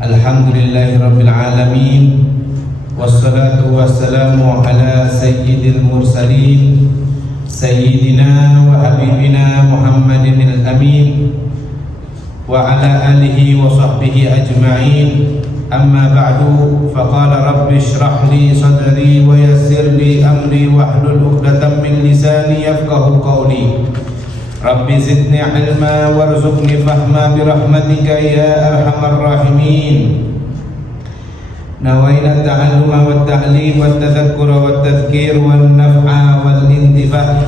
Alhamdulillahi Rabbil Alamin. Wassalatu wassalamu ala sayyidil mursalin Sayyidina wa habibina Muhammadin al-amin wa ala alihi wa sahbihi ajma'in. Amma ba'du, faqala rabbi shrah li sadri wa yassir li amri wahlul 'uqdatam min lisani yafqahu qawli. Rabbi zidni ilma warzuqni fahma birahmatika ya arhamar rahimin. Nawaina ta'alluma wat ta'lim wat tadhakkura wat tadhkir wan naf'a wal intifa'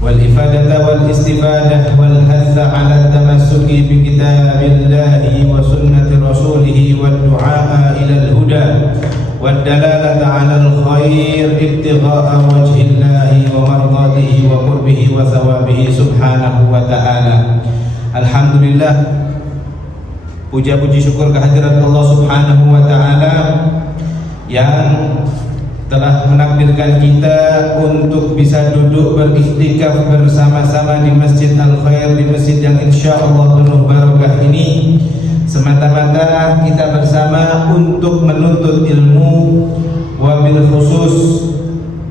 wal ifadata wal istifadah wal hatha 'ala tamassuki bi kitabillahi wa sunnati rasulih wad du'a ila al huda wad dalalata 'ala al khair ibtigha'a wajhillahi wa mardatihi wa qurbihi wa thawabihi subhanahu wa ta'ala. Alhamdulillah, puja-puji syukur kehadirat Allah Subhanahu wa ta'ala yang telah menakdirkan kita untuk bisa duduk beriktikaf bersama-sama di Masjid Al-Khair, di masjid yang insyaallah penuh barakah ini, semata-mata kita bersama untuk menuntut ilmu, wabil khusus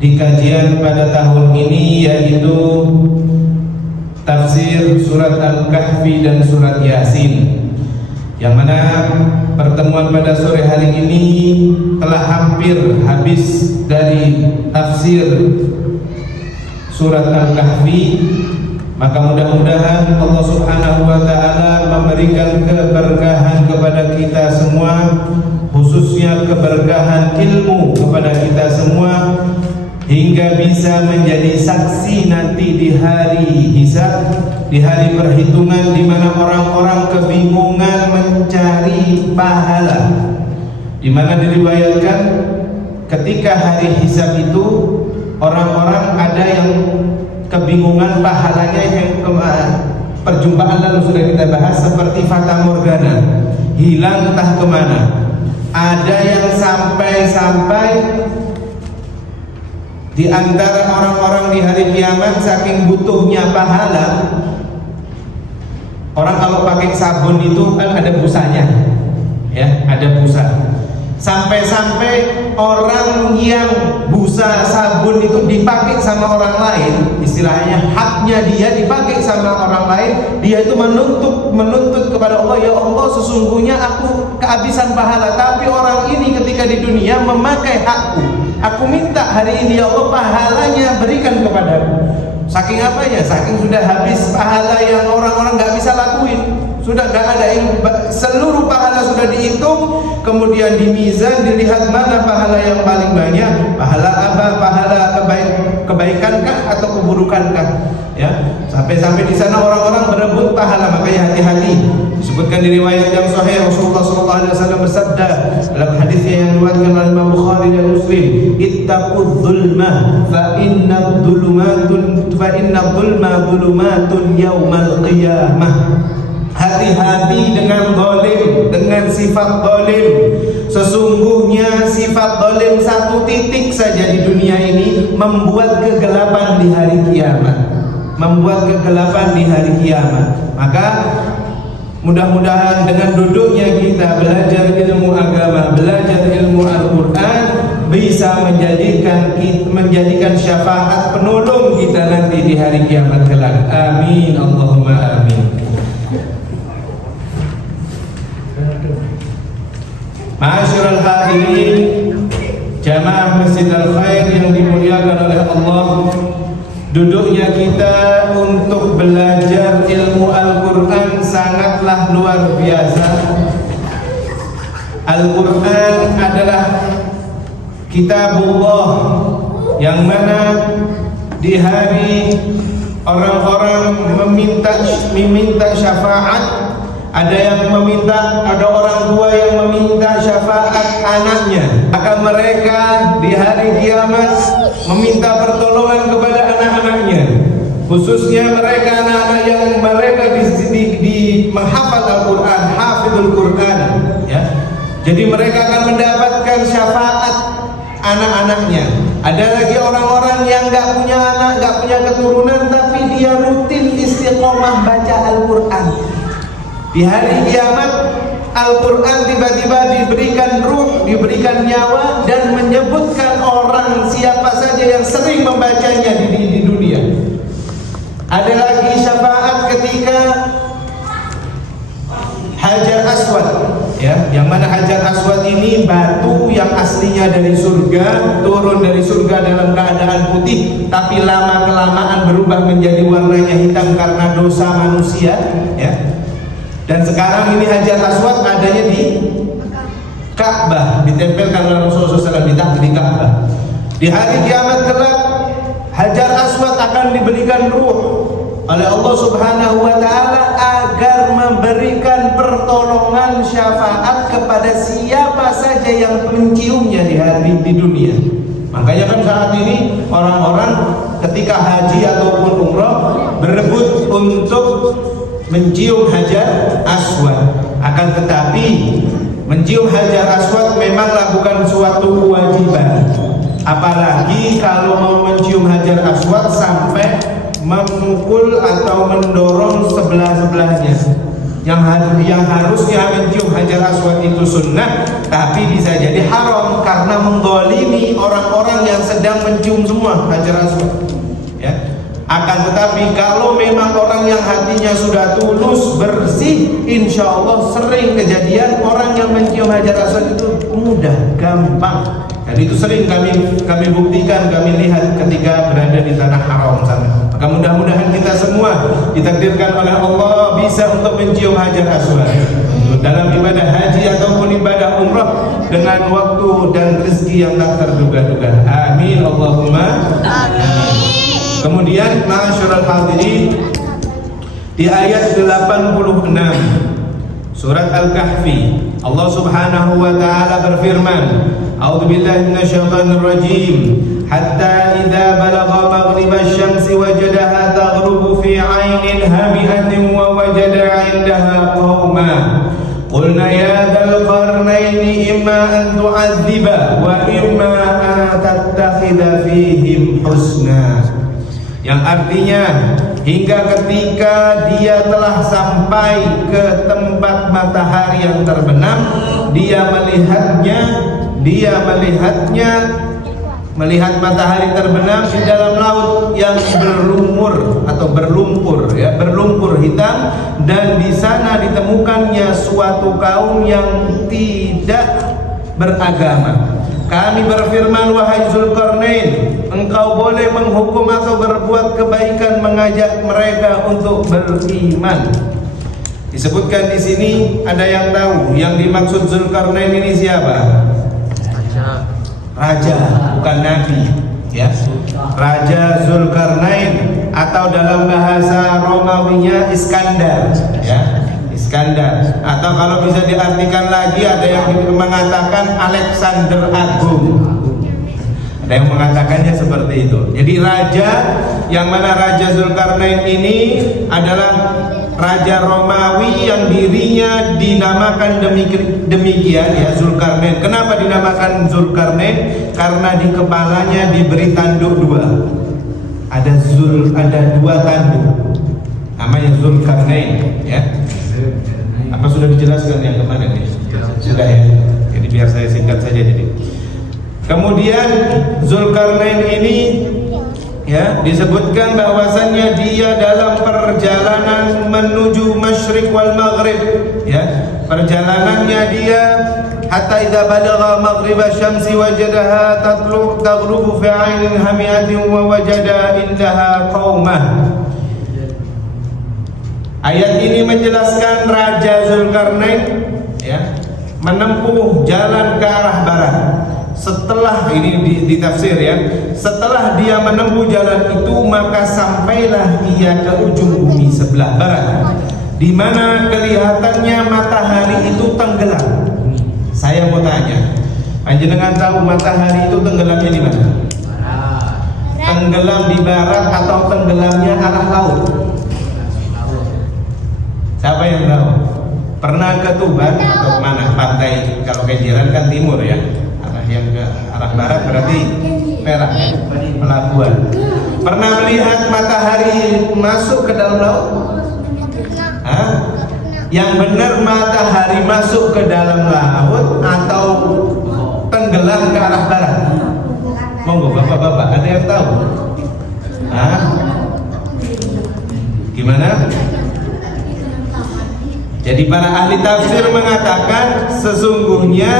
di kajian pada tahun ini yaitu tafsir surat Al-Kahfi dan surat Yasin, yang mana pertemuan pada sore hari ini telah hampir habis dari tafsir surat Al-Kahfi. Maka mudah-mudahan Allah Subhanahu wa ta'ala memberikan keberkahan kepada kita semua, khususnya keberkahan ilmu kepada kita semua, hingga bisa menjadi saksi nanti di hari hisab, di hari perhitungan, di mana orang-orang kebingungan mencari pahala. Di mana diriwayatkan ketika hari hisab itu orang-orang ada yang kebingungan pahalanya, yang perjumpaan lalu sudah kita bahas, seperti fata morgana, hilang entah kemana. Ada yang sampai di antara orang-orang di hari kiamat saking butuhnya pahala. Orang kalau pakai sabun itu kan ada busanya, ya, ada busa. Sampai-sampai orang yang busa sabun itu dipakai sama orang lain, istilahnya haknya dia dipakai sama orang lain, dia itu menuntut kepada Allah, ya Allah, sesungguhnya aku kehabisan pahala, tapi orang ini ketika di dunia memakai hakku, aku minta hari ini ya Allah pahalanya berikan kepadaku. Saking apanya? Saking sudah habis pahala yang orang-orang gak bisa lakuin, sudah gak ada yang, seluruh pahala sudah dihitung, kemudian di mizan dilihat mana pahala yang paling banyak, pahala apa, pahala kebaikankah atau keburukankah, ya. Sampai di sana orang-orang berebut pahala. Makanya hati-hati. Disebutkan di riwayat yang sahih, Rasulullah SAW bersabda dalam hadisnya yang diriwayatkan oleh Imam Bukhari dan Muslim, ittaqudz zulma fa inna dzulma dzulumatun yaumal qiyamah. Hati-hati dengan zalim, dengan sifat zalim. Sesungguhnya sifat zalim satu titik saja di dunia ini membuat kegelapan di hari kiamat. Maka mudah-mudahan dengan duduknya kita belajar ilmu agama, belajar ilmu Al-Quran, bisa menjadikan syafaat penolong kita nanti di hari kiamat kelak. Amin, Allahumma amin. Ma'asyiral hadirin, jamaah Masjid Al-Khair yang dimuliakan oleh Allah, duduknya kita untuk belajar ilmu Al-Quran sangatlah luar biasa. Al-Quran adalah kitabullah, yang mana di hari orang-orang meminta syafaat, ada orang tua yang meminta syafaat anaknya, maka mereka di hari kiamat meminta pertolongan kepada anak-anaknya, khususnya mereka anak-anak yang mereka di menghafal Al-Quran, hafidul Quran, ya. Jadi mereka akan mendapatkan syafaat anak-anaknya. Ada lagi orang-orang yang gak punya anak, gak punya keturunan, tapi dia rutin istiqomah baca Al-Quran. Di hari kiamat Al-Quran tiba-tiba diberikan ruh, diberikan nyawa, dan menyebutkan orang siapa saja yang sering membacanya di dunia. Ada lagi syafaat ketika Hajar Aswad, ya, yang mana Hajar Aswad ini batu yang aslinya dari surga, turun dari surga dalam keadaan putih, tapi lama kelamaan berubah menjadi warnanya hitam karena dosa manusia, ya. Dan sekarang ini Hajar Aswad adanya di Ka'bah, ditempelkan oleh Rasulullah SAW di Ka'bah. Di hari kiamat kelak Hajar Aswad akan diberikan ruh oleh Allah Subhanahu wa taala agar memberikan pertolongan syafaat kepada siapa saja yang menciumnya di dunia. Makanya kan saat ini orang-orang ketika haji ataupun umrah berebut untuk mencium Hajar Aswad. Akan tetapi mencium Hajar Aswad memanglah bukan suatu kewajiban. Apalagi kalau mau mencium Hajar Aswad sampai memukul atau mendorong sebelah-sebelahnya. Yang harusnya mencium Hajar Aswad itu sunnah, tapi bisa jadi haram karena menggolimi orang-orang yang sedang mencium semua Hajar Aswad, ya. Akan tetapi kalau memang orang yang hatinya sudah tulus, bersih, insya Allah sering kejadian orang yang mencium Hajar Aswad itu mudah, gampang. Dan itu sering kami buktikan, kami lihat ketika berada di tanah haram sana. Maka mudah-mudahan kita semua ditakdirkan oleh Allah bisa untuk mencium Hajar Aswad dalam ibadah haji ataupun ibadah umrah dengan waktu dan rezeki yang tak terduga-duga. Amin Allahumma amin. Kemudian ma'asyiral hadirin, di ayat 86 surat Al-Kahfi Allah Subhanahu wa taala berfirman, A'udzubillahi minasyaitonir rajim, hatta idza balagha maghribasy syamsi wajadaha taghrubu fi 'ainin hami'atin wa wajada 'indaha qauman qulna ya dzal qarnaini imma an tu'adziba wa imma an tattakhidha fihim husna. Yang artinya hingga ketika dia telah sampai ke tempat matahari yang terbenam, dia melihat matahari terbenam di dalam laut yang berlumur atau berlumpur, ya, berlumpur hitam, dan di sana ditemukannya suatu kaum yang tidak beragama. Kami berfirman, wahai Zulkarnain, engkau boleh menghukum atau berbuat kebaikan, mengajak mereka untuk beriman. Disebutkan di sini, ada yang tahu yang dimaksud Zulkarnain ini siapa? Raja, bukan nabi, ya. Raja Zulkarnain atau dalam bahasa Romawinya Iskandar, ya. Iskandar, atau kalau bisa diartikan lagi ada yang mengatakan Alexander Agung. Ada yang mengatakannya seperti itu. Jadi raja yang mana Raja Zulkarnain ini adalah raja Romawi yang dirinya dinamakan demikian, ya, Zulkarnain. Kenapa dinamakan Zulkarnain? Karena di kepalanya diberi tanduk dua. Ada dua tanduk. Namanya Zulkarnain, ya. Apa sudah dijelaskan yang kemarin nih? Sudah, ya. Jadi biar saya singkat saja jadi. Kemudian Zulkarnain ini, ya, disebutkan bahwasannya dia dalam perjalanan menuju masyriq wal maghrib, ya. Perjalanannya dia hatta idza balagha maghriba syamsi wajadaha taghrubu fi 'ainin hami'atin wa wajada indaha qaumah. Ayat ini menjelaskan Raja Zulkarnain, ya, menempuh jalan ke arah barat. Setelah ini ditafsir, ya, setelah dia menempuh jalan itu maka sampailah ia ke ujung bumi sebelah barat, di mana kelihatannya matahari itu tenggelam. Saya mau tanya, panjenengan tahu matahari itu tenggelamnya di mana? Tenggelam di barat atau tenggelamnya arah laut? Siapa yang tahu? Pernah ke Tuban atau mana? Pantai, kalau Kenjeran kan timur, ya. Arah yang ke arah barat berarti Perak, ya? Pelabuhan. Pernah melihat matahari masuk ke dalam laut? Hah? Yang benar matahari masuk ke dalam laut atau tenggelam ke arah barat? Monggo bapak-bapak, ada yang tahu? Hah? Gimana? Jadi para ahli tafsir mengatakan sesungguhnya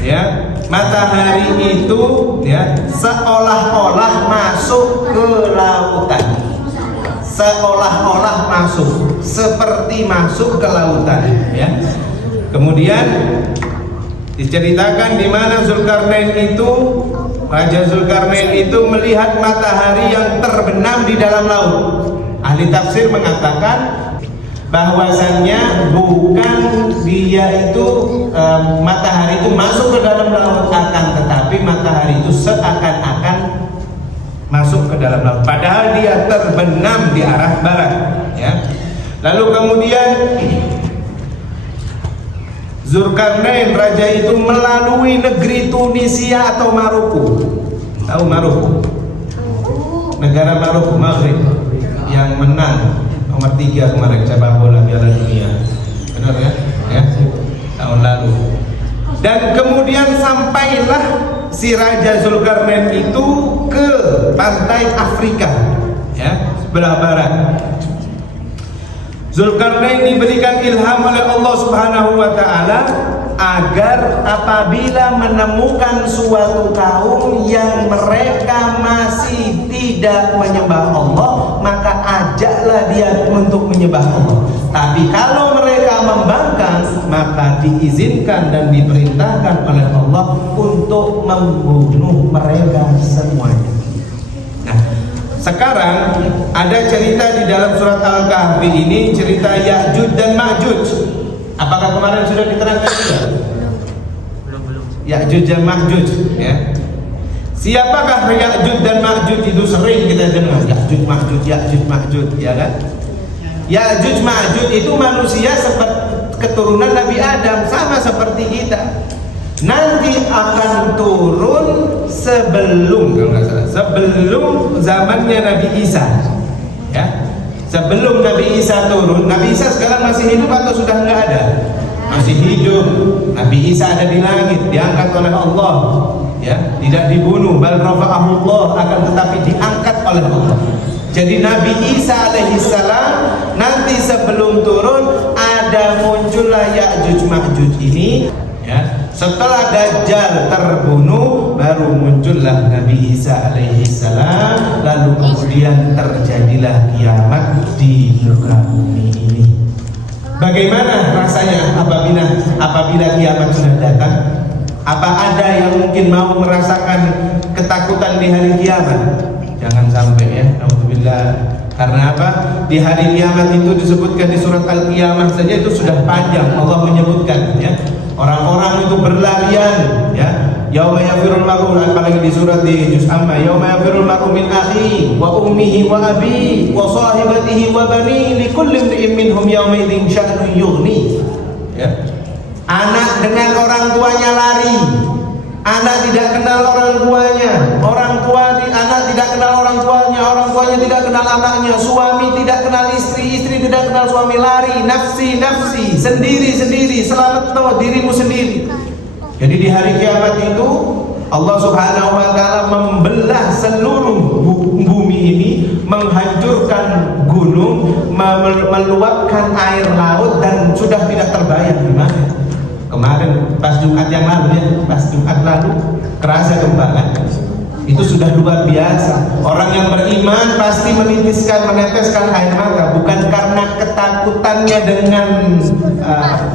ya, matahari itu ya seolah-olah masuk ke lautan. Seolah-olah masuk, seperti masuk ke lautan ya. Kemudian diceritakan di mana Zulkarnain itu, Raja Zulkarnain itu melihat matahari yang terbenam di dalam laut. Ahli tafsir mengatakan bahwasannya bukan dia itu matahari itu masuk ke dalam laut, akan tetapi matahari itu seakan-akan masuk ke dalam laut, padahal dia terbenam di arah barat ya. Lalu kemudian Zulkarnain raja itu melalui negeri Tunisia atau Maroko. Tahu Maroko? Negara Maroko, Maghrib, yang menang nomor 3 kemarin sepak bola Piala Dunia, benar ya? Ya, tahun lalu. Dan kemudian sampailah si Raja Zulkarnain itu ke pantai Afrika, ya, sebelah barat. Zulkarnain diberikan ilham oleh Allah Subhanahu wa taala agar apabila menemukan suatu kaum yang mereka masih tidak menyembah Allah, maka ajaklah dia untuk menyembah Allah. Tapi kalau mereka membangkang, maka diizinkan dan diperintahkan oleh Allah untuk membunuh mereka semuanya. Nah, sekarang ada cerita di dalam surat Al-Kahfi ini, cerita Ya'juj dan Ma'juj. Apakah kemarin sudah diterangkan juga? Belum. Ya'juj dan Ma'juj ya. Siapakah Ya'juj dan Ma'juj itu? Sering kita dengar Ya'juj Ma'juj, Ya'juj Ma'juj, ya kan? Ya'juj Ma'juj itu manusia seperti keturunan Nabi Adam, sama seperti kita. Nanti akan turun sebelum, kalau nggak salah, sebelum zamannya Nabi Isa, ya. Sebelum Nabi Isa turun, Nabi Isa sekarang masih hidup atau sudah nggak ada? Masih hidup. Nabi Isa ada di langit, diangkat oleh Allah, ya, tidak dibunuh, bal rafa'ahullah, akan tetapi diangkat oleh Allah. Jadi Nabi Isa alaihissalam nanti sebelum turun ada muncullah Ya'juj Ma'juj ini, ya. Setelah Dajjal terbunuh, baru muncullah Nabi Isa alaihissalam. Lalu kemudian terjadilah kiamat di muka bumi ini. Bagaimana rasanya apabila kiamat sudah datang? Apa ada yang mungkin mau merasakan ketakutan di hari kiamat? Jangan sampai ya, alhamdulillah. Karena apa? Di hari kiamat itu disebutkan di surat Al-Qiyamah saja itu sudah panjang. Allah menyebutkan ya, orang-orang itu berlarian ya. Yauma yafirul mar'u, apalagi di surat di juz Amma, yauma yafirul mar'u min akhi wa ummihi wa abi wa sahibatihi wa bani likulli imri'in minhum yawma idzin sya'nun yughni. Ya. Anak dengan orang tuanya lari. Anak tidak kenal orang tuanya, anak tidak kenal orang tuanya tidak kenal anaknya, suami tidak kenal istri tidak kenal suami, lari, nafsi, sendiri, selamat dirimu sendiri. Jadi di hari kiamat itu Allah Subhanahu wa taala membelah seluruh bumi ini, menghancurkan gunung, meluapkan air laut, dan sudah tidak terbayang gimana. Kemarin pas Jumat yang lalu ya, kerasa gempa kan? Itu sudah luar biasa. Orang yang beriman pasti meneteskan air mata, bukan karena ketakutannya dengan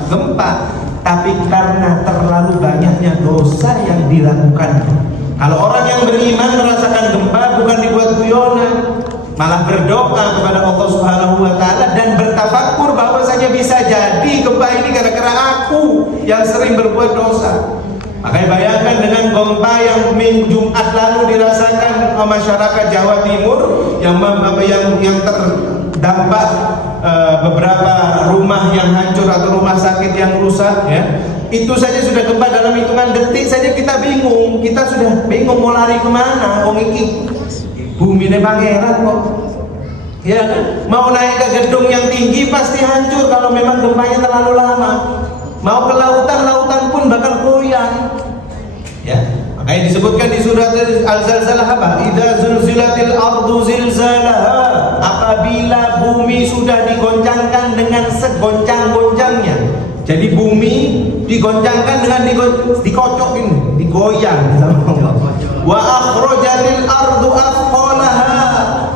gempa, tapi karena terlalu banyaknya dosa yang dilakukan. Kalau orang yang beriman merasakan gempa bukan dibuat guyonan, malah berdoa kepada Allah Subhanahu wa taala dan bertafakur bahwasanya bisa jadi gempa ini gara-gara aku yang sering berbuat dosa. Makanya bayangkan dengan gempa yang minggu Jumat lalu dirasakan masyarakat Jawa Timur yang terdampak beberapa rumah yang hancur atau rumah sakit yang rusak ya. Itu saja sudah gempa dalam hitungan detik saja kita bingung. Kita sudah bingung mau lari kemana. Wong iki bumi ini pangeran kok. Ya kan? Mau naik ke gedung yang tinggi pasti hancur kalau memang gempanya terlalu lama. Mau ke lautan, lautan pun bakal goyang. Ya, makanya disebutkan di surat Al-Zalzalah apa? Idza zulzilatil ardu zilzalaha. Apabila bumi sudah digoncangkan dengan segoncang-goncangnya. Jadi bumi digoncangkan dengan dikocokin, digoyang sama Allah. Wa akhrajatil ardu athqalaha,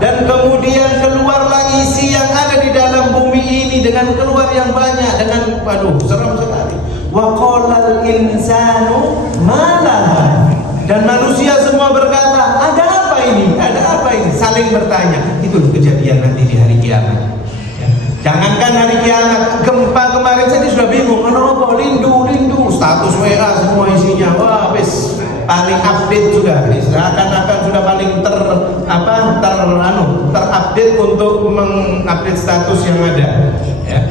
dan kemudian keluarlah isi yang ada di dalam bumi ini dengan keluar yang banyak, dengan seram sekali. Wa qalal insanu malaha, dan manusia semua berkata, ada apa ini? Ada apa ini? Saling bertanya. Itu kejadian nanti di hari kiamat. Ya. Jangankan hari kiamat, gempa kemarin saya sudah bingung. Kenapa? Lindu, status WA semua isinya. Wah, wis paling update sudah, seakan-akan sudah paling terupdate untuk mengupdate status yang ada. Ya.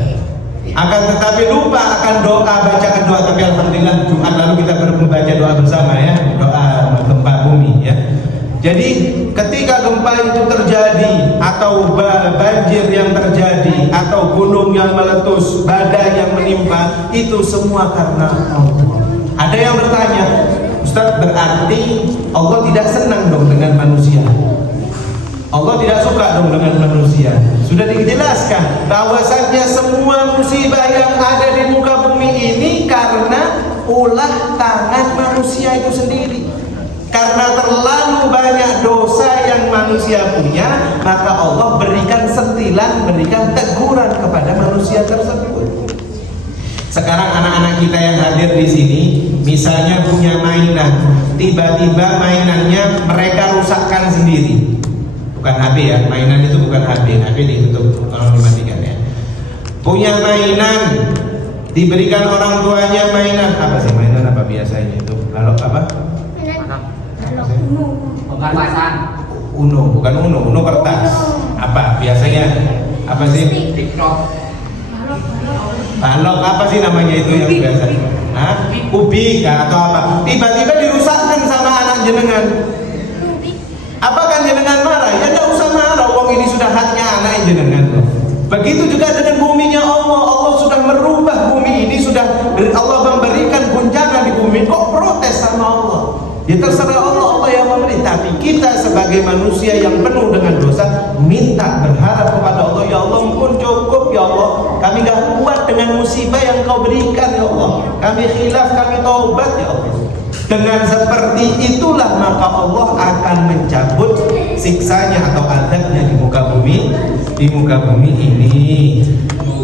Akan tetapi lupa akan doa, bacaan doa. Tapi alhamdulillah Jumat lalu kita membaca doa bersama ya, doa gempa bumi ya. Jadi ketika gempa itu terjadi, atau banjir yang terjadi, atau gunung yang meletus, badai yang menimpa, itu semua karena Allah. Ada yang bertanya, Ustaz, berarti Allah tidak senang dong dengan manusia? Allah tidak suka dong dengan manusia? Sudah dijelaskan bahwasanya semua musibah yang ada di muka bumi ini karena ulah tangan manusia itu sendiri. Karena terlalu banyak dosa yang manusia punya, maka Allah berikan sentilan, berikan teguran kepada manusia tersebut. Sekarang anak-anak kita yang hadir di sini, misalnya punya mainan, tiba-tiba mainannya mereka rusakkan sendiri. Bukan HP ya, mainan itu bukan HP ditutup, tolong dimatikan ya. Punya mainan, diberikan orang tuanya mainan, apa sih mainan apa biasanya itu? Lalu apa? Bukan pasan. Bukan Uno kertas. Apa biasanya? Apa sih? TikTok. Balok apa sih namanya itu yang biasa? Kubik atau apa? Tiba-tiba dirusakkan sama anak jenengan. Apakah jenengan marah? Ya tidak usah marah. Wong ini sudah haknya anak jenengan. Begitu juga dengan buminya Allah. Allah sudah merubah bumi ini, sudah Allah memberikan guncangan di bumi. Kok protes sama Allah? Ya terserah Allah, Allah yang memberi. Tapi kita sebagai manusia yang penuh dengan dosa, minta berharap kepada Allah, ya Allah ampun cukup ya Allah, kami gak kuat dengan musibah yang kau berikan ya Allah, kami khilaf, kami taubat ya Allah. Dengan seperti itulah maka Allah akan mencabut siksanya atau azabnya di muka bumi ini.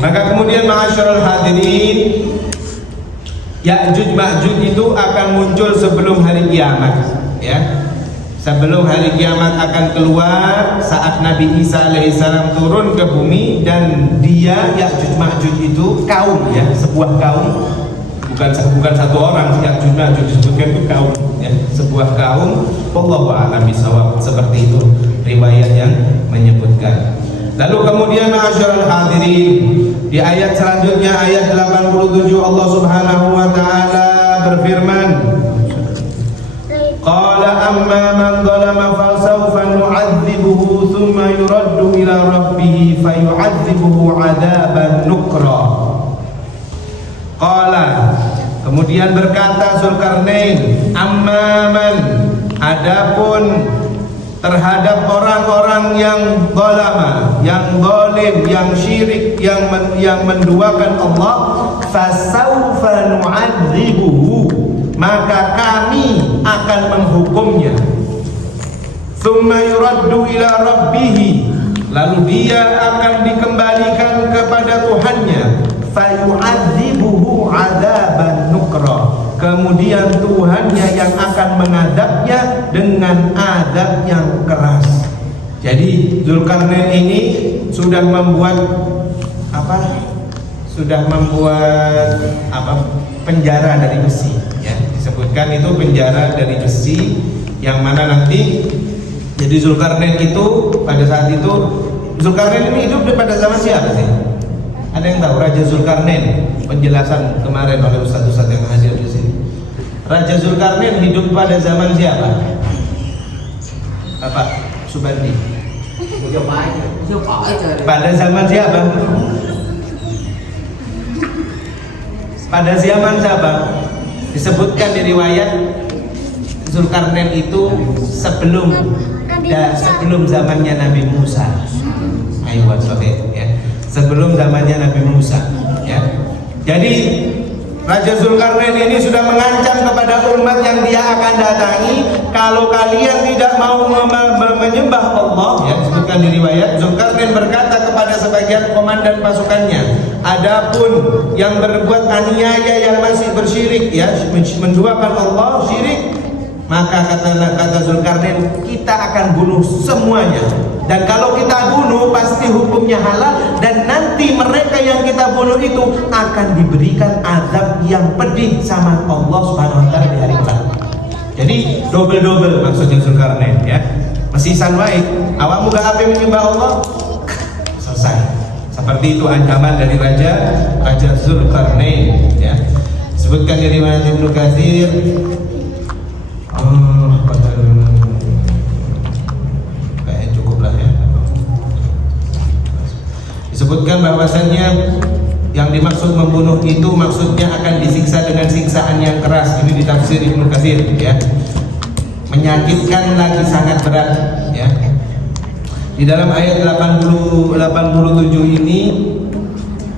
Maka kemudian ma'asyiral hadirin, Ya'juj Ma'juj itu akan muncul sebelum hari kiamat ya. Sebelum hari kiamat akan keluar saat Nabi Isa alaihissalam turun ke bumi, dan dia Ya'juj Ma'juj itu kaum ya, sebuah kaum, bukan satu orang. Ya'juj Ma'juj disebutkan itu kaum ya, sebuah kaum. Wallahu a'lam bishawab, seperti itu riwayat yang menyebutkan. Lalu kemudian ma'asyiral hadirin, di ayat selanjutnya ayat 87 Allah Subhanahu wa taala berfirman, qala amma man zalama fa sawfa nu'adzibuhu thumma yuraddu ila rabbih fayu'adzibuhu 'adzaban nukra. Qala, kemudian berkata Zulkarnain, amma man, adapun terhadap orang-orang yang zalama, yang zalim, yang syirik, yang menduakan Allah, fasawfa nu'adzibuhu, maka kami akan menghukumnya. Tsumma yuraddu ila rabbih, lalu dia akan dikembalikan kepada Tuhannya, fayu'adzibuhu 'adzaban nukra, kemudian Tuhannya yang akan mengadabnya dengan adab yang keras. Jadi Zulkarnain ini sudah membuat penjara dari besi ya. Disebutkan itu penjara dari besi yang mana nanti, jadi Zulkarnain itu pada saat itu, Zulkarnain ini hidup pada zaman siapa sih? Ada yang tahu Raja Zulkarnain? Penjelasan kemarin oleh ustaz-ustaz yang hadir di sini. Raja Zulkarnain hidup pada zaman siapa? Bapak Subandi. Pada zaman siapa? Pada zaman siapa? Disebutkan di riwayat Zulkarnain itu sebelum zamannya Nabi Musa. Ayo ya. Sebelum zamannya Nabi Musa, ya. Jadi Raja Zulkarnain ini sudah mengancam kepada umat yang dia akan datangi, kalau kalian tidak mau menyembah Allah, ya, disebutkan di riwayat, Zulkarnain berkata kepada sebagian komandan pasukannya, adapun yang berbuat aniaya yang masih bersyirik, ya, menduakan Allah, syirik, maka kata Zulkarnain, kita akan bunuh semuanya. Dan kalau kita bunuh pasti hukumnya halal, dan nanti mereka yang kita bunuh itu akan diberikan azab yang pedih sama Allah Subhanahu wa taala di hari kiamat. Jadi double maksudnya Zulkarnain, ya. Masih sanwai, awakmu gak apa menyembah Allah? Selesai. Seperti itu ancaman dari Raja Zulkarnain, ya. Sebutkan dari riwayat Ibnu Katsir. Disebutkan bahwasannya yang dimaksud membunuh itu maksudnya akan disiksa dengan siksaan yang keras. Ini di tafsir Ibnu Katsir, ya. Menyakitkan lagi sangat berat, ya. Di dalam ayat 87 ini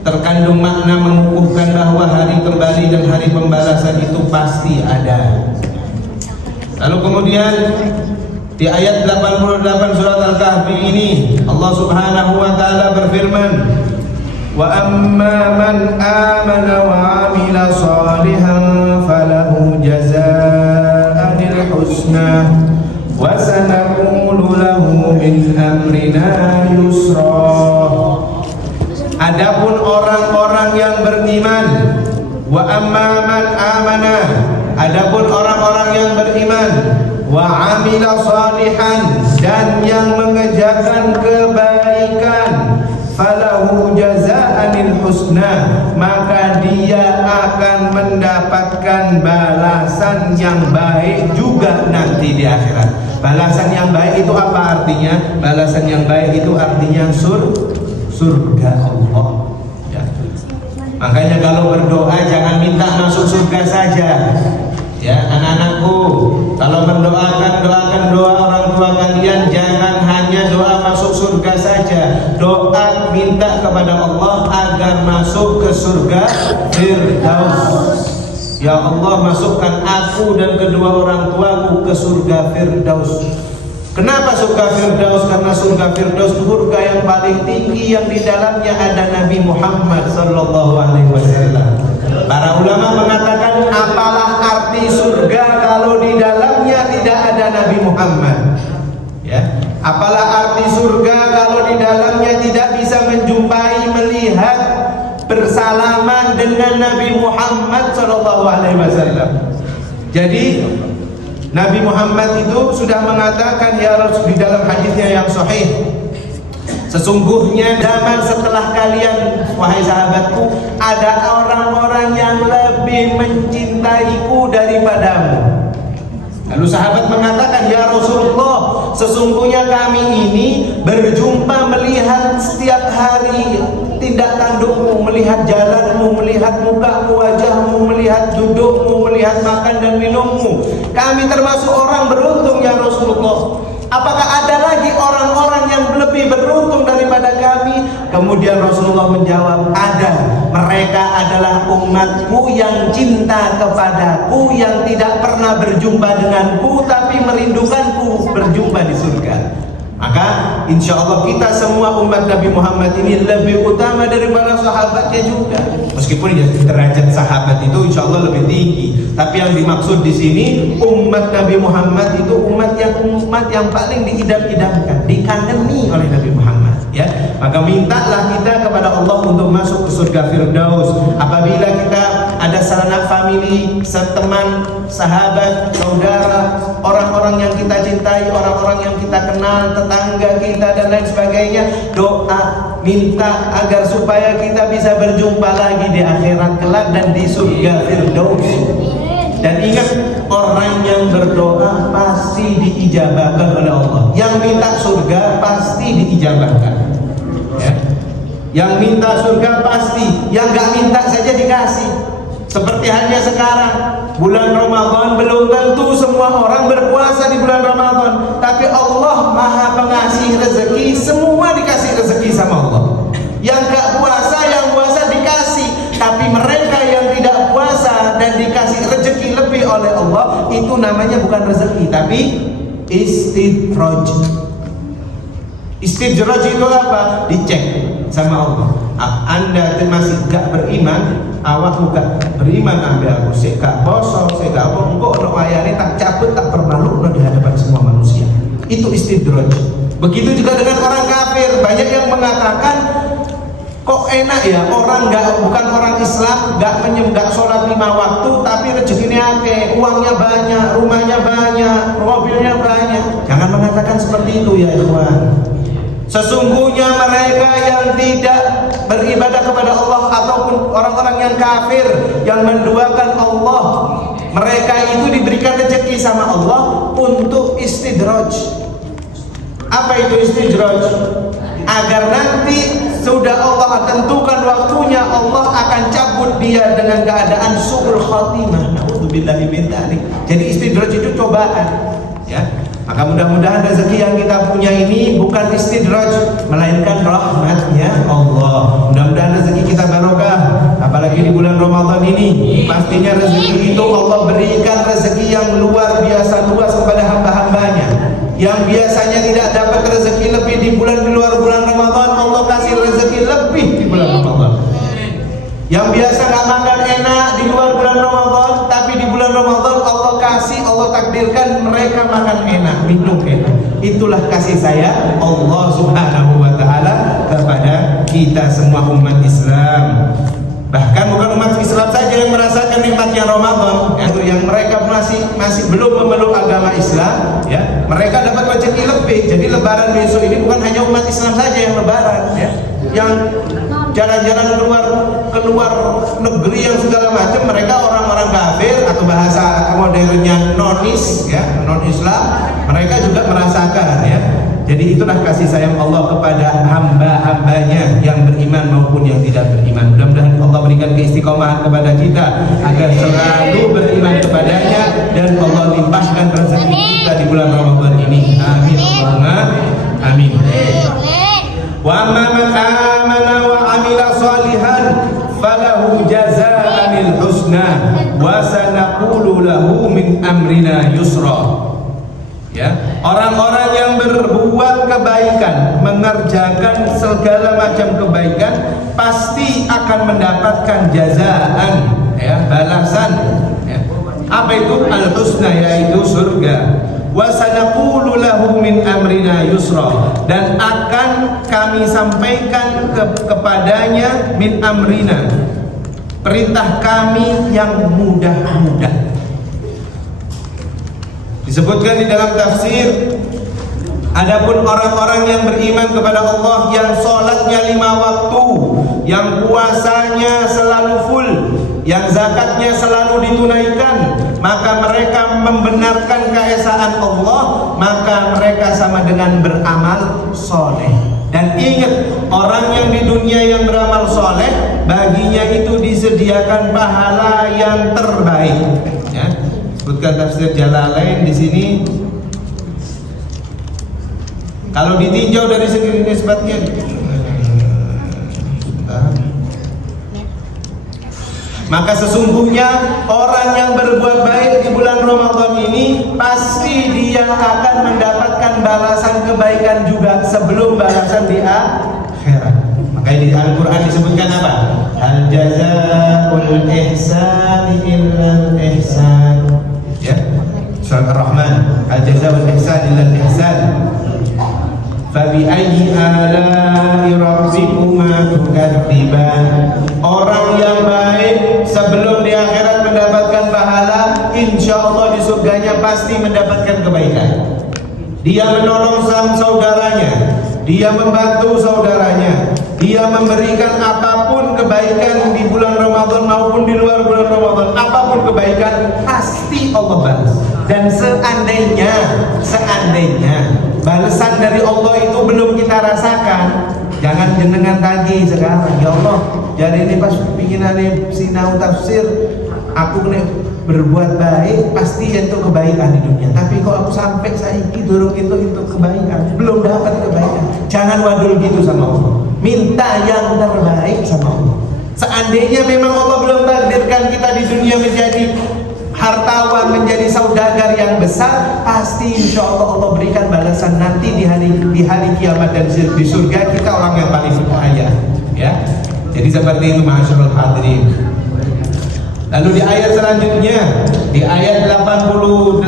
terkandung makna mengukuhkan bahwa hari kembali dan hari pembalasan itu pasti ada. Lalu kemudian di ayat 88 surat Al-Kahfi ini Allah Subhanahu wa taala berfirman, wa amma man amana wa amila salihan falahu jazaa'ul husna wa sanaqulu lahu min amrina yusra. Adapun orang-orang yang beriman, wa amma man amana, adapun orang-orang yang beriman, wa amila salihan, dan yang mengerjakan kebaikan, falahu jazaa'anil husna, maka dia akan mendapatkan balasan yang baik juga nanti di akhirat. Balasan yang baik itu apa artinya? Balasan yang baik itu artinya surga Allah, ya. Makanya kalau berdoa jangan minta masuk surga saja, ya anak-anakku. Kalau mendoakan, doakan doa orang tua kalian, jangan hanya doa masuk surga saja. Doa minta kepada Allah agar masuk ke surga Firdaus. Ya Allah, masukkan aku dan kedua orang tuaku ke surga Firdaus. Kenapa surga Firdaus? Karena surga Firdaus itu surga yang paling tinggi, yang di dalamnya ada Nabi Muhammad sallallahu alaihi wasallam. Para ulama mengatakan, apalah arti surga kalau di dalamnya tidak ada Nabi Muhammad, ya. Apalah arti surga kalau di dalamnya tidak bisa menjumpai, melihat, bersalaman dengan Nabi Muhammad sallallahu alaihi wasallam. Jadi Nabi Muhammad itu sudah mengatakan, ya Rasul, di dalam hadisnya yang sahih, sesungguhnya zaman setelah kalian, wahai sahabatku, ada orang-orang yang lebih mencintaiku daripadamu. Lalu sahabat mengatakan, ya Rasulullah, sesungguhnya kami ini berjumpa, melihat setiap hari tindak tandukmu, melihat jalanmu, melihat mukamu, wajahmu, melihat dudukmu, melihat makan dan minummu. Kami termasuk orang beruntung, ya Rasulullah. Apakah ada lagi orang-orang yang lebih beruntung daripada kami? Kemudian Rasulullah menjawab, ada. Mereka adalah umatku yang cinta kepadaku, yang tidak pernah berjumpa denganku, tapi merindukanku berjumpa di surga. Maka insya Allah kita semua umat Nabi Muhammad ini lebih utama daripada sahabatnya juga. Meskipun ya derajat sahabat itu insya Allah lebih tinggi, tapi yang dimaksud di sini umat Nabi Muhammad itu umat yang paling diidam-idamkan, dikagumi oleh Nabi Muhammad, ya. Maka mintalah kita kepada Allah untuk masuk ke surga Firdaus. Apabila kita ada sanak family, teman, sahabat, saudara, orang-orang yang kita cintai, orang-orang yang kita kenal, tetangga kita dan lain sebagainya, doa minta agar supaya kita bisa berjumpa lagi di akhirat kelak dan di surga Firdaus. Dan ingat, orang yang berdoa pasti diijabahkan oleh Allah. Yang minta surga pasti diijabahkan, ya. Yang minta surga pasti, yang gak minta saja dikasih. Seperti halnya sekarang, bulan Ramadan belum tentu semua orang berpuasa di bulan Ramadan, tapi Allah Maha Pengasih rezeki, semua dikasih rezeki sama Allah. Yang gak puasa, yang puasa dikasih, tapi mereka yang tidak puasa dan dikasih rezeki lebih oleh Allah, itu namanya bukan rezeki, tapi istidraj. Istidraj itu apa? Dicek sama Allah. Anda masih gak beriman, awakmu gak beriman, ambil aku saya gak poso, saya gak apa, engkau ono ayane tak cabut, tak permalu di hadapan semua manusia. Itu istidraj. Begitu juga dengan orang kafir. Banyak yang mengatakan, kok enak ya orang bukan orang Islam, gak sholat 5 waktu, tapi rezekinya akeh, uangnya banyak, rumahnya banyak, mobilnya banyak. Jangan mengatakan seperti itu ya ikhwan. Sesungguhnya mereka yang tidak beribadah kepada Allah ataupun orang-orang yang kafir yang menduakan Allah, mereka itu diberikan rezeki sama Allah untuk istidraj. Apa itu istidraj? Agar nanti sudah Allah tentukan waktunya, Allah akan cabut dia dengan keadaan su'ul khatimah. Na'udzubillahi min dzalik. Jadi istidraj itu cobaan, ya. Maka mudah-mudahan rezeki yang kita punya ini bukan istidraj, melainkan rahmatnya Allah. Mudah-mudahan rezeki kita barokah, apalagi di bulan Ramadan ini. Pastinya rezeki itu Allah berikan rezeki yang luar biasa luas kepada hamba-hambanya. Yang biasanya tidak dapat rezeki lebih di luar bulan Ramadan, Allah kasih rezeki lebih di bulan Ramadan. Yang biasa gak makan enak di luar bulan Ramadan, tapi di bulan Ramadan Allah kasih, Allah takdirkan mereka makan enak, minum enak. Itulah kasih sayang Allah Subhanahu wa ta'ala kepada kita semua umat Islam. Bahkan bukan umat Islam saja yang merasakan nikmatnya Ramadan, yang mereka masih belum memeluk agama Islam, ya, mereka dapat rezeki lebih. Jadi lebaran besok ini bukan hanya umat Islam saja yang lebaran, ya. Yang jalan-jalan keluar negeri yang segala macam, mereka orang-orang kafir atau bahasa modernnya nonis, ya, non Islam, mereka juga merasakan, ya. Jadi itulah kasih sayang Allah kepada hamba-hambanya yang beriman maupun yang tidak beriman. Mudah-mudahan Allah berikan keistiqomahan kepada kita agar selalu beriman kepadanya, dan Allah limpahkan rezeki kita di bulan Ramadan ini. Amin Allahumma amin. Wa man amana wa amila salihan falahu jazaa'anil husna wa sanaqulu lahu min amrina yusra. Ya, orang-orang yang berbuat kebaikan, mengerjakan segala macam kebaikan, pasti akan mendapatkan jazaan, ya, balasan, ya. Apa itu? Al-husna, yaitu surga. Wa sanaqulu lahu min amrina yusra, dan akan kami sampaikan kepadanya min amrina, perintah kami yang mudah-mudah. Disebutkan di dalam tafsir, adapun orang-orang yang beriman kepada Allah, yang sholatnya 5 waktu, yang puasanya selalu full, yang zakatnya selalu ditunaikan, maka mereka membenarkan keesaan Allah, maka mereka sama dengan beramal soleh. Dan ingat, orang yang di dunia yang beramal soleh, baginya itu disediakan pahala yang terbaik, ya. Sebutkan tafsir Jalalain di sini. Kalau ditinjau dari segi nisbatnya, maka sesungguhnya orang yang berbuat baik di bulan Ramadan ini, pasti dia akan mendapatkan balasan kebaikan juga sebelum balasan di akhirat. Makanya di Al-Quran disebutkan apa? Hal jazaa'ul ihsani illal ihsan, ya. Surat Ar-Rahman, al jazaa'ul ihsan illal ihsan. Fabi ayyi ala'i rabbikuma tukadziban. Orang yang baik sebelum di akhirat mendapatkan pahala, insya Allah di surganya pasti mendapatkan kebaikan. Dia menolong sang saudaranya, dia membantu saudaranya, dia memberikan apapun kebaikan di bulan Ramadan maupun di luar bulan Ramadan, apapun kebaikan, pasti Allah balas. Dan seandainya balasan dari Allah itu belum kita rasakan, jangan jenengan tagih sekarang, ya Allah, jadi ini pas pinginane sinau tafsir, aku nih berbuat baik pasti itu kebaikan di dunia. Tapi kok aku sampai saiki durung itu kebaikan, belum dapat kebaikan. Jangan wadul gitu sama Allah. Minta yang terbaik sama Allah. Seandainya memang Allah belum takdirkan kita di dunia menjadi hartawan, menjadi saudagar yang besar, pasti insya Allah Allah berikan balasan nanti di hari kiamat dan di surga kita orang yang paling kaya. Ya, jadi seperti itu ma'asyiral hadirin. Lalu di ayat selanjutnya, di ayat 88,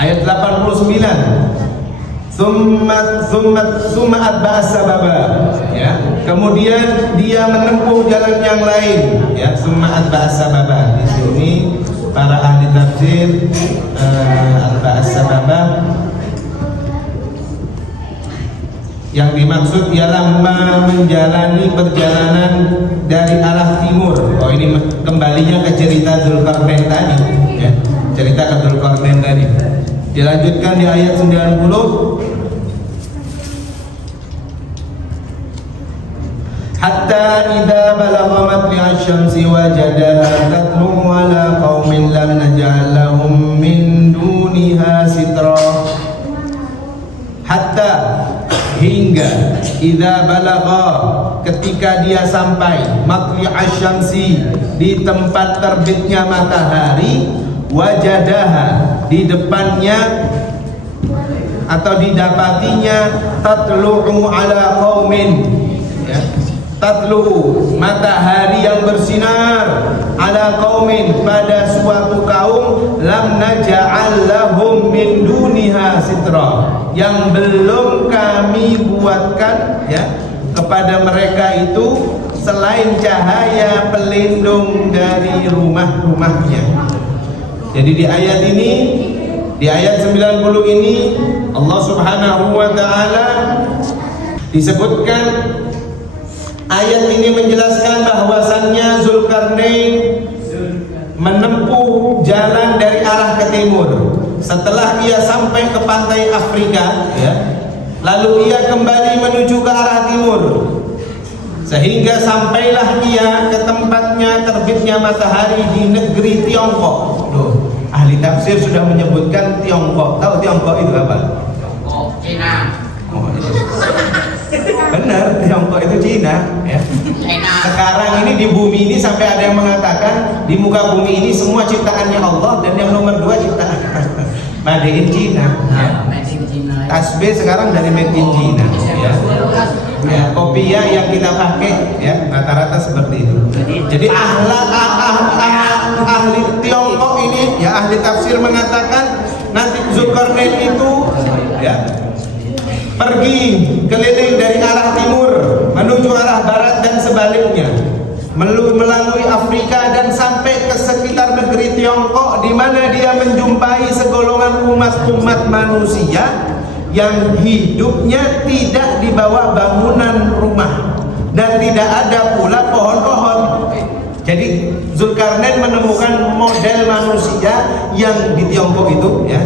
ayat 89, summa atba'as sababa, ya. Kemudian dia menempuh jalan yang lain, ya. Summa atba'as sababa. Di sini para ahli tafsir atba'as sababa yang dimaksud ialah menjalani perjalanan dari arah timur. Oh, ini kembalinya ke cerita Dzulkarnain tadi, ya. Cerita ke Dzulkarnain tadi. Dilanjutkan di ayat 90. Hatta idza balagha matli'a asy-syamsi wajadaha tatlu 'ala qaumin lam naj'al lahum min duniha sitra. Hatta, hingga, idza balagha, ketika dia sampai, matli'a asy-syamsi, di tempat terbitnya matahari, wajadaha, di depannya atau didapatinya, tatlu'u 'ala qaumin, ya. Tatlu'u, matahari yang bersinar, 'ala qaumin, pada suatu kaum, lam naj'al lahum min duniha sitra, yang belum kami buatkan, ya, kepada mereka itu selain cahaya pelindung dari rumah-rumahnya. Jadi di ayat ini, di ayat 90 ini, Allah Subhanahu wa taala disebutkan, ayat ini menjelaskan bahwasannya Dzulkarnain menempuh jalan dari arah ke timur. Setelah ia sampai ke pantai Afrika, ya, lalu ia kembali menuju ke arah timur, sehingga sampailah ia ke tempatnya terbitnya matahari di negeri Tiongkok. Loh, ahli tafsir sudah menyebutkan Tiongkok. Tahu Tiongkok itu apa? Tiongkok, Cina. Oh, benar, Tiongkok itu Cina, ya. China. Sekarang ini di bumi ini sampai ada yang mengatakan di muka bumi ini semua ciptaannya Allah, dan yang nomor 2 ciptaan Made in China, ya. Made in China. Tasbih sekarang dari Made in China, ya. Ya, kopiah yang kita pakai, ya, rata-rata seperti itu. Jadi ahli Tiongkok ini, ya, ahli tafsir mengatakan nanti Dzulkarnain itu, ya, pergi keliling dari arah timur menuju arah barat dan sebaliknya, melalui Afrika dan sampai ke sekitar negeri Tiongkok, di mana dia menjumpai segolongan umat manusia yang hidupnya tidak di bawah bangunan rumah dan tidak ada pula pohon-pohon. Jadi Dzulkarnain menemukan model manusia yang di Tiongkok itu, ya,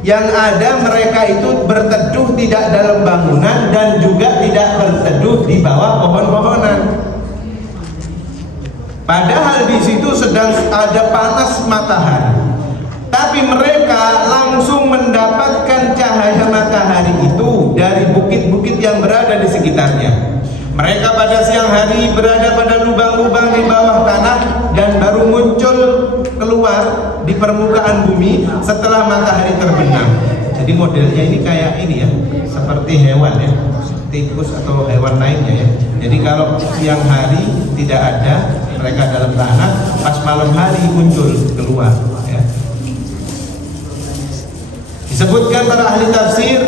yang ada mereka itu berteduh tidak dalam bangunan dan juga tidak berteduh di bawah pohon-pohonan. Padahal di situ sedang ada panas matahari, tapi mereka langsung mendapatkan cahaya matahari itu dari bukit-bukit yang berada di sekitarnya. Mereka pada siang hari berada pada lubang-lubang di bawah tanah dan baru muncul keluar di permukaan bumi setelah matahari terbenam. Jadi modelnya ini kayak ini, ya, seperti hewan, ya, tikus atau hewan lainnya, ya. Jadi kalau siang hari tidak ada, mereka dalam tanah, pas malam hari muncul keluar, ya. Disebutkan para ahli tafsir,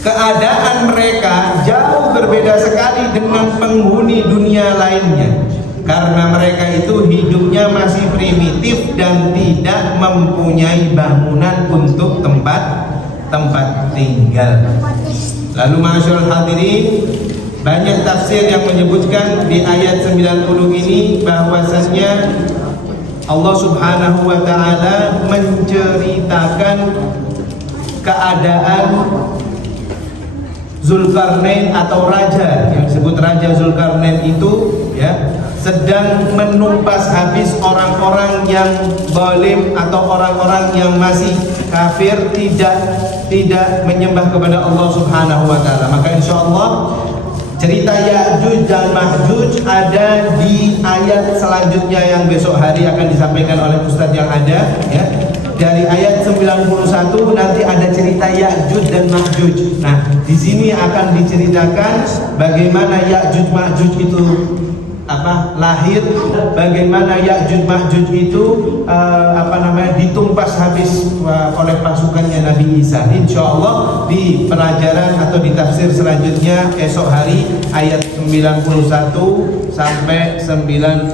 keadaan mereka jauh berbeda sekali dengan penghuni dunia lainnya, karena mereka itu hidupnya masih primitif dan tidak mempunyai bangunan untuk tempat tinggal. Lalu ma'asyiral hadirin, Banyak tafsir yang menyebutkan di ayat 90 ini bahwasannya Allah Subhanahu wa taala menceritakan keadaan Zulkarnain atau raja yang disebut Raja Zulkarnain itu ya sedang menumpas habis orang-orang yang zalim atau orang-orang yang masih kafir, tidak menyembah kepada Allah Subhanahu wa taala. Maka insyaallah cerita Ya'juj dan Ma'juj ada di ayat selanjutnya yang besok hari akan disampaikan oleh Ustadz yang ada ya. Dari ayat 91 nanti ada cerita Ya'juj dan Ma'juj. Nah, di sini akan diceritakan bagaimana Ya'juj Ma'juj itu lahir, bagaimana Ya'juj Ma'juj itu ditumpas habis oleh pasukannya Nabi Isa. Insyaallah di pelajaran atau di tafsir selanjutnya esok hari ayat 91 sampai 95.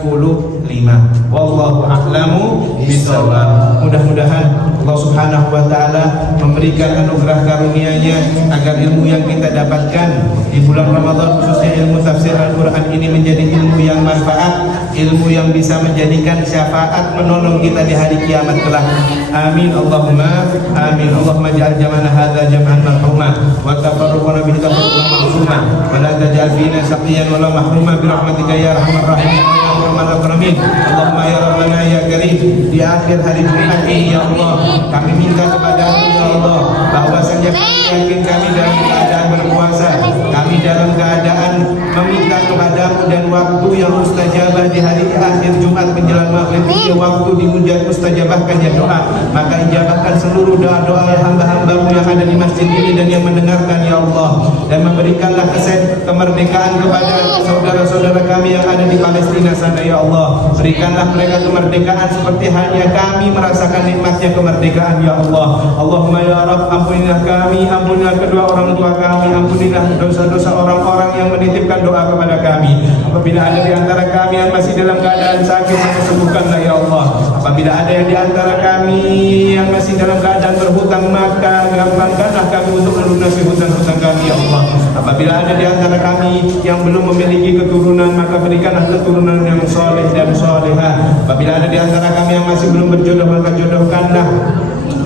Wallahu a'lamu bishawab. Mudah-mudahan Allah Subhanahu wa taala memberikan anugerah karunia-Nya agar ilmu yang kita dapatkan di bulan Ramadan khususnya ilmu tafsir Al-Qur'an ini menjadi ilmu yang manfaat, ilmu yang bisa menjadikan syafaat menolong kita di hari kiamat kelak. Amin Allahumma amin. Allahumma ja'al jam'ana hadza jam'an marhuma wa tafarruqana bihi tafarruqan ma'suma wa la taj'al fina shaqiyan wa la mahruma bi rahmatika ya arhamar rahimin ya arhamar akramin. Allahumma ya rabbana ya karim, di akhir hari Jumat ini ya Allah kami minta kepada-Mu ya Allah bahwasanya kami yakin kami dalam keadaan berpuasa, kami dalam keadaan meminta kepada-Mu dan waktu yang mustajabah di hari akhir Jumat menjelang maghrib ini waktu mustajabahkannya doa. Maka ijabahkan seluruh doa-doa hamba-hamba-Mu yang ada di masjid ini dan yang mendengarkan ya Allah, dan memberikanlah kemerdekaan kepada saudara-saudara kami yang ada di Palestina sana ya Allah. Berikanlah mereka kemerdekaan seperti halnya kami merasakan nikmatnya kemerdekaan ya Allah. Allahumma ya Rabb, ampunilah kami, ampunilah kedua orang tua kami, ampunilah dosa-dosa orang-orang yang menitipkan doa kepada kami. Apabila ada di antara kami yang masih dalam keadaan sakit, maka sembuhkanlah ya Allah. Apabila ada yang di antara kami yang masih dalam keadaan berhutang, maka gampangkanlah kami untuk melunasi hutang-hutang kami ya Allah. Apabila ada di antara kami yang belum memiliki keturunan, maka berikanlah keturunan yang soleh dan solehah. Apabila ada di antara kami yang masih belum berjodoh, maka jodohkanlah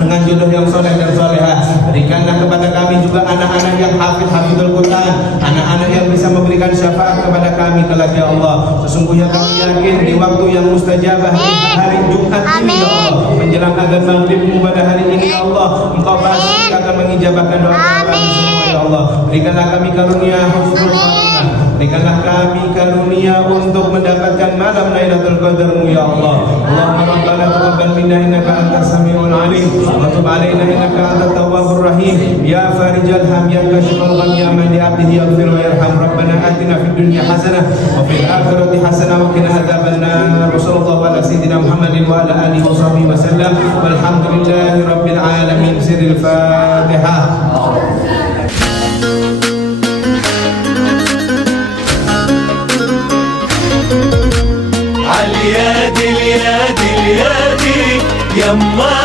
dengan jodoh yang soleh dan solehah. Berikanlah kepada kami juga anak-anak yang hafidhul Quran, anak-anak yang bisa memberikan syafaat kepada kami kelak ya Allah. Sesungguhnya kami yakin di waktu yang mustajabah di hari Jumat ini ya Allah, menjelang azan maghrib pada hari ini ya Allah, Engkau pasti akan mengijabahkan doa kami semua ya Allah. Berikanlah kami karunia husnul khatimah, berikanlah kami karunia untuk mendapatkan malam Lailatul Qadar-Mu ya Allah. Allahumma rabbana taqabbal minna innaka antas samiul alim wa tub alaina innaka antat tawwabur rahim. Ya farijal ham ya kashifal gham ya man li abdihi yaghfir wa yarham. Rabbana atina fid dunya hasanah wa fil akhirati hasanah wa qina adzabannar. Sallallahu ala sayyidina Muhammadin wa ala alihi wa sahbihi wa sallam. Walhamdulillahi rabbil alamin. Sirril Fatihah. اليادي اليادي اليادي يما